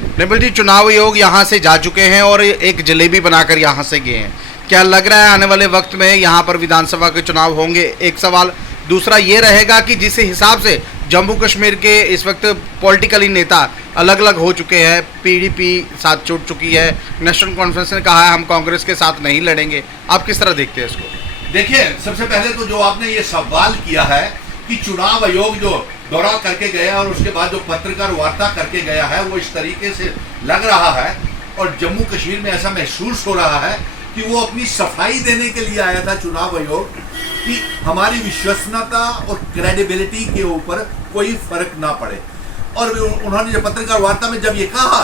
निर्मल जी, चुनाव आयोग यहाँ से जा चुके हैं और एक जलेबी बनाकर यहाँ से गए हैं। क्या लग रहा है आने वाले वक्त में यहाँ पर विधानसभा के चुनाव होंगे? एक सवाल। दूसरा ये रहेगा कि जिस हिसाब से जम्मू कश्मीर के इस वक्त पॉलिटिकली नेता अलग अलग हो चुके हैं, पीडीपी साथ छूट चुकी है, नेशनल कॉन्फ्रेंस ने कहा है हम कांग्रेस के साथ नहीं लड़ेंगे, आप किस तरह देखते हैं इसको? देखिए, सबसे पहले तो जो आपने ये सवाल किया है कि चुनाव आयोग जो दौरा करके गया और उसके बाद जो पत्रकार वार्ता करके गया है वो इस तरीके से लग रहा है और जम्मू कश्मीर में ऐसा महसूस हो रहा है कि वो अपनी सफाई देने के लिए आया था चुनाव आयोग कि हमारी विश्वसनीयता और क्रेडिबिलिटी के ऊपर कोई फर्क ना पड़े। और उन्होंने जो पत्रकार वार्ता में जब ये कहा,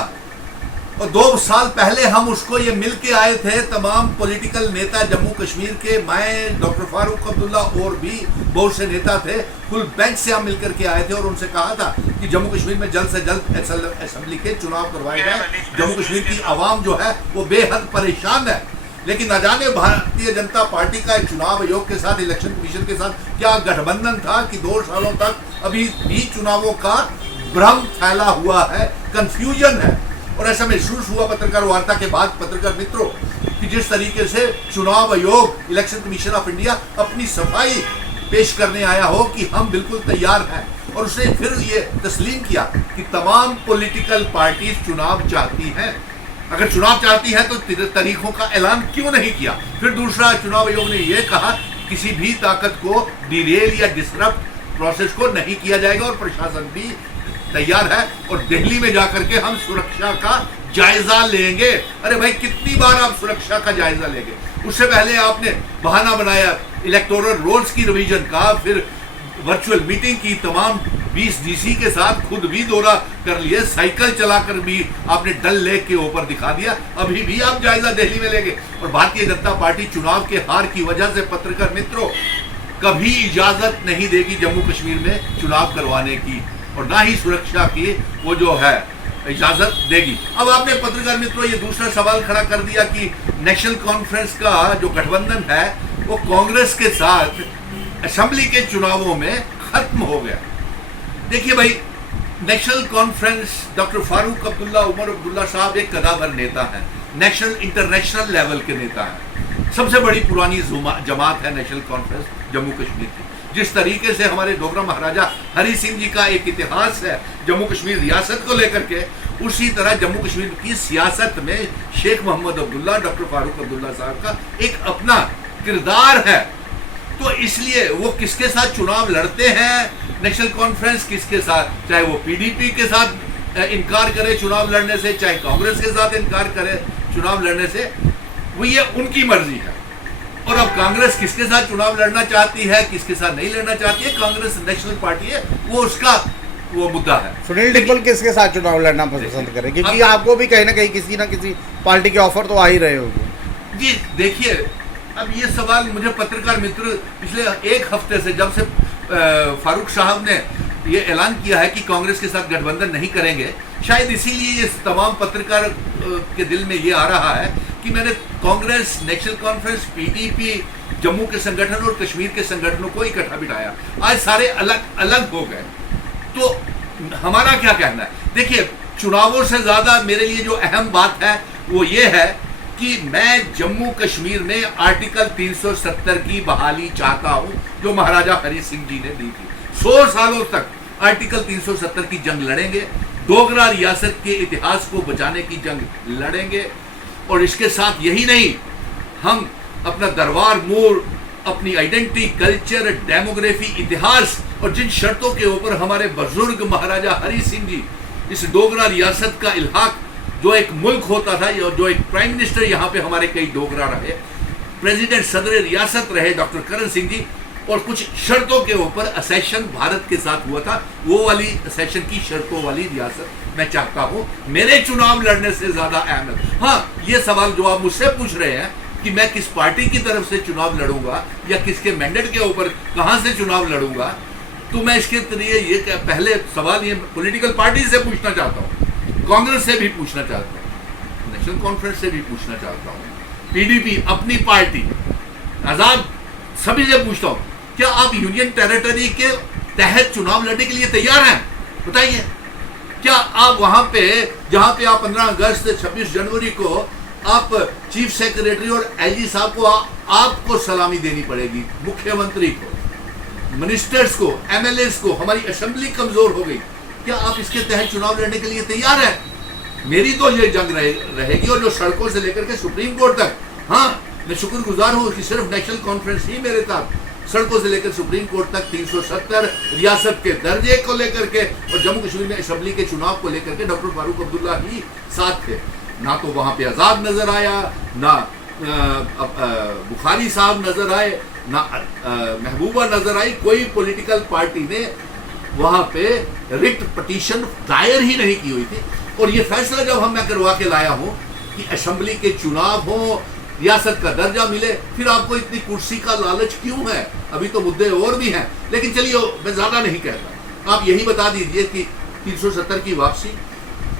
और 2 साल पहले हम उसको ये मिल के आए थे तमाम पॉलिटिकल नेता जम्मू कश्मीर के, मैं, डॉक्टर फारूक अब्दुल्ला और भी बहुत से नेता थे, फुल बेंच से हम मिलकर के आए थे और उनसे कहा था कि जम्मू कश्मीर में जल्द से जल्द असेंबली के चुनाव करवाए जाए। जम्मू कश्मीर की आवाम जो है वो बेहद परेशान है। लेकिन न जाने भारतीय जनता पार्टी का चुनाव आयोग के साथ, इलेक्शन कमीशन के साथ क्या गठबंधन था कि 2 सालों तक अभी भी चुनावों का भ्रम फैला हुआ है, कंफ्यूजन है। और ऐसा महसूस हुआ पत्रकार वार्ता के बाद पत्रकार मित्रों कि जिस तरीके से चुनाव आयोग, इलेक्शन कमीशन ऑफ इंडिया अपनी सफाई पेश करने आया हो कि हम बिल्कुल तैयार हैं, और उसने फिर ये तस्लीम किया कि तमाम पॉलिटिकल पार्टीज चुनाव चाहती हैं। अगर चुनाव चाहती है तो तारीखों का ऐलान क्यों नहीं किया? फिर दूसरा, चुनाव आयोग ने यह कहा किसी भी ताकत को डिरेल या डिसरप्ट प्रोसेस को नहीं किया जाएगा और प्रशासन भी तैयार है और दिल्ली में जाकर के हम सुरक्षा का जायजा लेंगे। अरे भाई, कितनी बार आप सुरक्षा का जायजा लेंगे? उससे पहले आपने बहाना बनाया इलेक्टोरल रोल्स की रिवीजन का, फिर वर्चुअल मीटिंग की, तमाम 20 डीसी के साथ खुद भी दौरा कर लिए, साइकिल चलाकर भी आपने डल लेक के ऊपर दिखा दिया। अभी भी आप जायजा दिल्ली में लेंगे। और भारतीय जनता पार्टी चुनाव के हार की वजह से पत्रकार मित्रों कभी इजाजत नहीं देगी जम्मू कश्मीर में चुनाव करवाने की, और ना ही सुरक्षा की वो जो है इजाजत देगी। अब आपने पत्रकार मित्रों ये दूसरा सवाल खड़ा कर दिया कि नेशनल कॉन्फ्रेंस का जो गठबंधन है वो कांग्रेस के साथ असेंबली के चुनावों में खत्म हो गया। देखिए भाई, National Conference, doctor Farooq Abdullah, Omar Abdullah साहब एक कदावर नेता हैं, नेशनल इंटरनेशनल लेवल के नेता हैं। सबसे बड़ी पुरानी जमात है नेशनल कॉन्फ्रेंस जम्मू कश्मीर की। जिस तरीके से हमारे डोगरा महाराजा हरि सिंह जी का एक इतिहास है जम्मू कश्मीर रियासत को लेकर के, उसी तरह जम्मू कश्मीर की सियासत में शेख मोहम्मद अब्दुल्ला, डॉक्टर फारूक अब्दुल्ला साहब का एक अपना किरदार है। तो इसलिए वो किसके साथ चुनाव लड़ते हैं, नेशनल कॉन्फ्रेंस किसके साथ, चाहे वो पीडीपी के साथ इनकार करे चुनाव लड़ने से, चाहे कांग्रेस के साथ इनकार करे चुनाव लड़ने से, वो ये उनकी मर्जी है। और अब कांग्रेस किसके साथ चुनाव लड़ना चाहती है, किसके साथ नहीं लड़ना चाहती है, कांग्रेस नेशनल पार्टी है, वो उसका वो मुद्दा है। सुनील डिम्पल किसके साथ चुनाव लड़ना पसंद करें? क्योंकि आपको भी कहीं ना कहीं किसी ना किसी पार्टी के ऑफर तो आ ही रहे होंगे। जी देखिए, अब ये सवाल मुझे पत्रकार मित्र पिछले 1 हफ्ते से, जब से फारूक साहब ने ये ऐलान किया है कि कांग्रेस के साथ गठबंधन नहीं करेंगे, शायद इसीलिए ये तमाम पत्रकार के दिल में ये आ रहा है कि मैंने Congress, national conference, PDP, Jammu के संगठन और कश्मीर के संगठनों को इकट्ठा बिठाया। आज सारे अलग अलग हो गए, तो हमारा क्या कहना है? देखिए, चुनावों से ज्यादा मेरे लिए जो अहम बात है वो ये है कि मैं जम्मू कश्मीर में आर्टिकल 370 की बहाली चाहता हूं जो महाराजा हरि सिंह जी ने दी थी। 100 सालों तक आर्टिकल 370 की जंग लड़ेंगे, डोगरा रियासत के इतिहास को बचाने की जंग लड़ेंगे। और इसके साथ यही नहीं, हम अपना दरबार मूल, अपनी आइडेंटिटी, कल्चर, डेमोग्राफी, इतिहास और जिन शर्तों के ऊपर हमारे बुजुर्ग महाराजा हरि सिंह जी इस डोगरा रियासत का इल्हाक, जो एक मुल्क होता था, जो एक प्राइम मिनिस्टर यहाँ पे हमारे कई डोगरा रहे, प्रेसिडेंट सदर रियासत रहे डॉक्टर करण सिंह जी, और कुछ शर्तों के ऊपर असेशन भारत के साथ हुआ था, वो वाली असेशन की शर्तों वाली रियासत मैं चाहता हूँ। मेरे चुनाव लड़ने से ज्यादा अहम है। हाँ, ये सवाल जो आप मुझसे पूछ रहे हैं कि मैं किस पार्टी की तरफ से चुनाव लड़ूंगा या किसके मैंडेट के ऊपर कहां से चुनाव लड़ूंगा, तो मैं इसके लिए ये पहले सवाल ये पॉलिटिकल पार्टी से पूछना चाहता हूँ, कांग्रेस से भी पूछना चाहता हूँ, नेशनल कॉन्फ्रेंस से भी पूछना चाहता हूँ, पीडीपी अपनी पार्टी, आजाद, सभी से पूछता हूँ, क्या आप यूनियन टेरिटरी के तहत चुनाव लड़ने के लिए तैयार हैं? बताइए। क्या आप वहां पे जहां पे आप 15 अगस्त 26 जनवरी को आप चीफ सेक्रेटरी और एलजी साहब को आपको सलामी देनी पड़ेगी, मुख्यमंत्री को, मिनिस्टर्स को, एमएलएस को, हमारी असेंबली कमजोर हो गई, क्या आप इसके तहत चुनाव लड़ने के लिए तैयार हैं? मेरी तो ये जंग रहेगी। और जो सड़कों से लेकर के सुप्रीम कोर्ट तक, हाँ मैं शुक्रगुजार हूं कि सिर्फ नेशनल कॉन्फ्रेंस ही मेरे साथ, सड़कों से लेकर सुप्रीम कोर्ट तक 370 रियासत के दर्जे को लेकर के और जम्मू कश्मीर में असेंबली के चुनाव को लेकर के डॉक्टर फारूक अब्दुल्ला ही साथ थे। ना तो वहां पे आजाद नजर आया, ना बुखारी साहब नजर आए, ना महबूबा नजर आई। कोई पॉलिटिकल पार्टी ने वहां पे रिट पिटीशन दायर ही नहीं की हुई थी। और ये फैसला जब मैं करवा के लाया हूं कि असेंबली के चुनाव हो, रियासत का दर्जा मिले, फिर आपको इतनी कुर्सी का लालच क्यों है? अभी तो मुद्दे और भी हैं, लेकिन चलिए मैं ज्यादा नहीं कहता। आप यही बता दीजिए कि 370 की वापसी,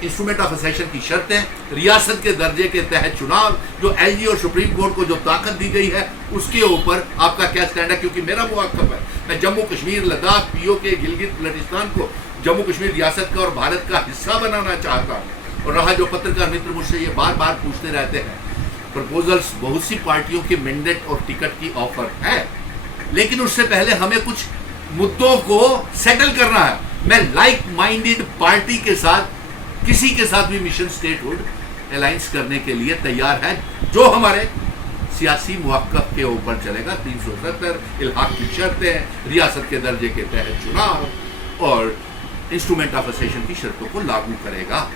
इंस्ट्रूमेंट ऑफ असेशन की शर्तें, रियासत के दर्जे के तहत चुनाव, जो एलजी और सुप्रीम कोर्ट को जो ताकत दी गई है, उसके ऊपर आपका क्या स्टैंड है? क्योंकि मेरा मुआक्कब है, मैं जम्मू कश्मीर, लद्दाख, पीओके, गिलगित बल्टिस्तान को जम्मू कश्मीर रियासत का और भारत का हिस्सा बनाना चाहता हूँ। और रहा जो पत्रकार मित्र मुझसे ये बार बार पूछते रहते हैं, प्रपोजल्स बहुत सी पार्टियों के मैंडेट और टिकट की ऑफर है, लेकिन उससे पहले हमें कुछ मुद्दों को सेटल करना है। मैं लाइक माइंडेड पार्टी के साथ, किसी के साथ भी मिशन स्टेटहुड अलायंस करने के लिए तैयार है, जो हमारे सियासी मुआक्कब के ऊपर चलेगा। 370 इल्हाक की शर्तें, रियासत के दर्जे के तहत चुनाव और इंस्ट्रूमेंट ऑफ असेशन की शर्तों को लागू करेगा।